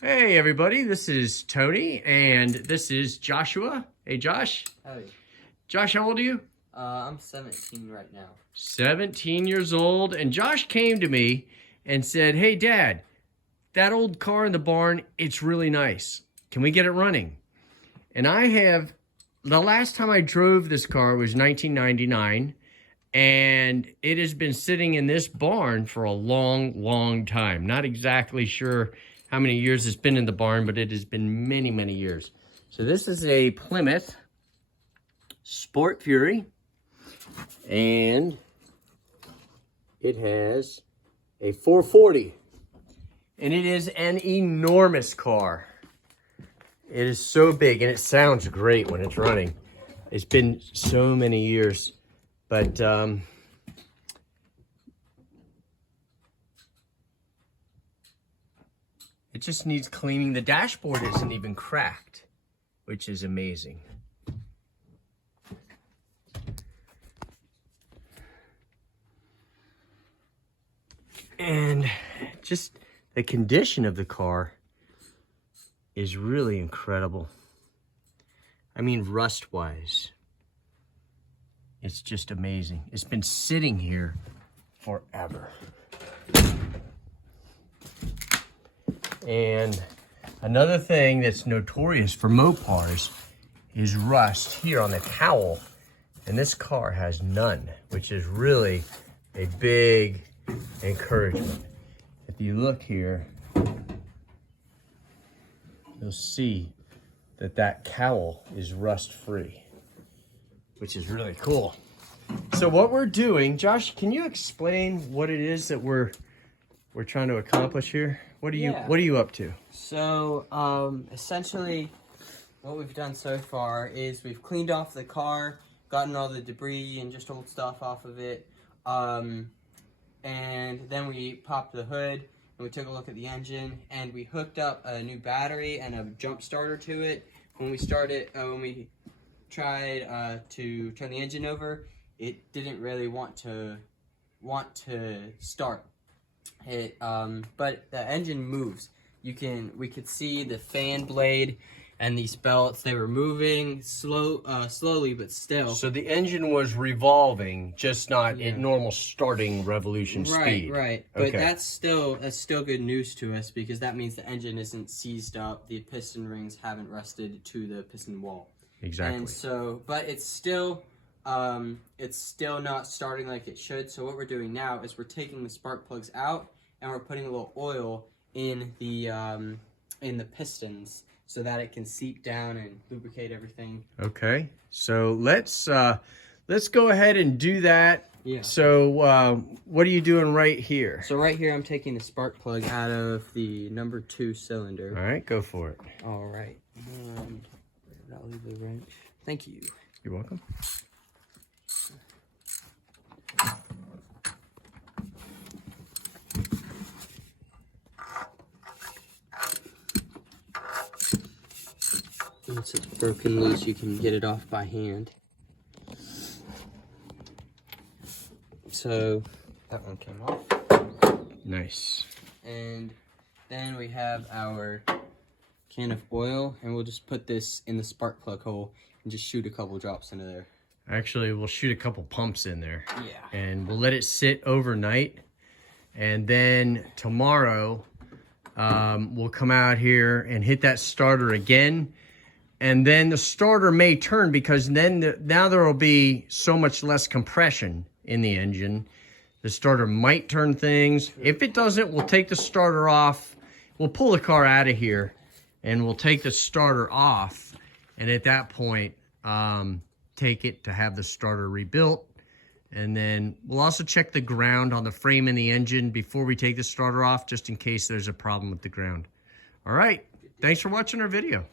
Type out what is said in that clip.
Hey everybody, this is Tony and this is Joshua. Hey Josh. Howdy. Josh, how old are you? I'm 17 right now. 17 years old, and Josh came to me and said, hey Dad, that old car in the barn, it's really nice. Can we get it running? And the last time I drove this car was 1999, and it has been sitting in this barn for a long time. Not exactly sure how many years it's been in the barn, but it has been many years. So this is a Plymouth Sport Fury, and it has a 440, and it is an enormous car. It is so big, and it sounds great when it's running. It's been so many years, but it just needs cleaning. The dashboard isn't even cracked, which is amazing. And just the condition of the car is really incredible. I mean, rust-wise, it's just amazing. It's been sitting here forever. And another thing that's notorious for Mopars is rust here on the cowl. And this car has none, which is really a big encouragement. If you look here, you'll see that cowl is rust-free, which is really cool. So what we're doing, Josh, can you explain what it is that we're trying to accomplish here? What are you up to? So, essentially, what we've done so far is we've cleaned off the car, gotten all the debris and just old stuff off of it, and then we popped the hood, and we took a look at the engine, and we hooked up a new battery and a jump starter to it. When we tried to turn the engine over, it didn't really want to start. But the engine moves. We could see the fan blade and these belts. They were moving slowly, but still. So the engine was revolving, just not at normal starting revolution speed. Right. Okay. But that's still good news to us, because that means the engine isn't seized up. The piston rings haven't rusted to the piston wall. Exactly. And so, but it's still not starting like it should. So what we're doing now is we're taking the spark plugs out, and we're putting a little oil in the pistons so that it can seep down and lubricate everything. Okay. So let's go ahead and do that. Yeah. So what are you doing right here? So right here, I'm taking the spark plug out of the number 2 cylinder. All right, go for it. All right. And I'll leave the wrench. Thank you. You're welcome. Once it's broken loose, you can get it off by hand. So that one came off. Nice. And then we have our can of oil, and we'll just put this in the spark plug hole and just shoot a couple drops into there. Actually, we'll shoot a couple pumps in there. Yeah. And we'll let it sit overnight. And then tomorrow, we'll come out here and hit that starter again. And then the starter may turn, because then now there will be so much less compression in the engine. The starter might turn things. If it doesn't, we'll take the starter off. We'll pull the car out of here, and we'll take the starter off. And at that point, take it to have the starter rebuilt. And then we'll also check the ground on the frame and the engine before we take the starter off, just in case there's a problem with the ground. All right. Thanks for watching our video.